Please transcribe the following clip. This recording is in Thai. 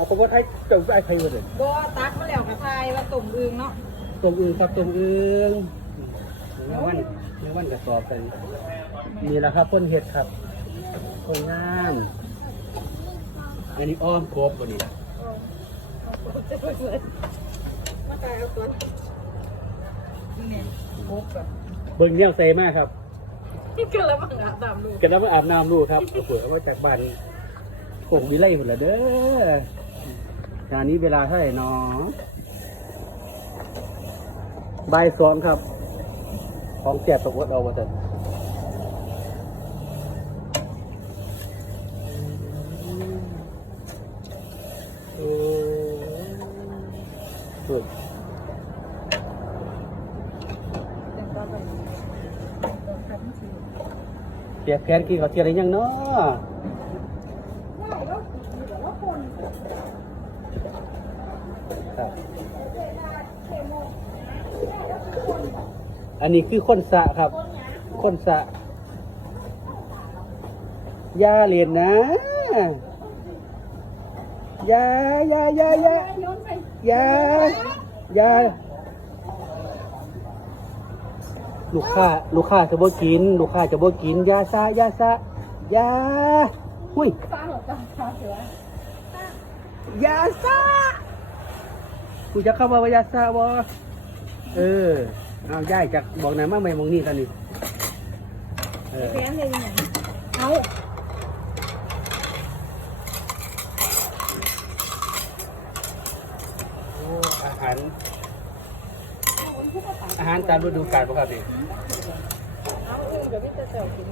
เอาประวัติให้เจ้าไอ้ใครมาเลยบ่ตักมาแล้วกระทายว่าตุ่มอึงเนาะตรงอื่นครับตรงอื่นเนื้อวันเนื้อวันกระสอบเป็นนี่แหละครับต้นเห็ดครับต้นงามอันนี้อ้อมครบวันนี้มาตายเอาตัวนี่โคกแบบเบิ่งเนี่ยใส่มากครับก็แล้วมันอาบน้ำลูกกันแล้วมาอาบน้ำลูกครับโอ้โหเอามาจากบ้านผงวิไลหมดแล้วเด้อ งานนี้เวลาเท่าไหร่นาะบ่ายสองครับ ของแจกตกวัดเอามาเถอะสุดแต่ต่อไปต้องทำสิเสียบแขนกินเขาเทียอะไรยังเนาะ ไม่แล้วมีแต่ว่าคน ครับอันนี้คือคนสะครับ คนสะอยาเรียนนะอยาอยาอยาอยาอยาอยาลูกค้า ลูกค้าจะบ่กิน ลูกค้าจะบ่กินอยาซะอยาซะอยาหุ้ยฟ้าหัวใจฟ้าเสืออยาซะ กูจะเข้ามาว่ายาซะบ่เออเอาย่ายจากบอกหนอยมาไม่มองนี่ตอนนี้เออแพ้เลยยังไงเอาโอ้อาหาร อาหารตามฤดูกาลป่ะครับพี่ เอาเดี๋ยวพี่จะเจียวกิน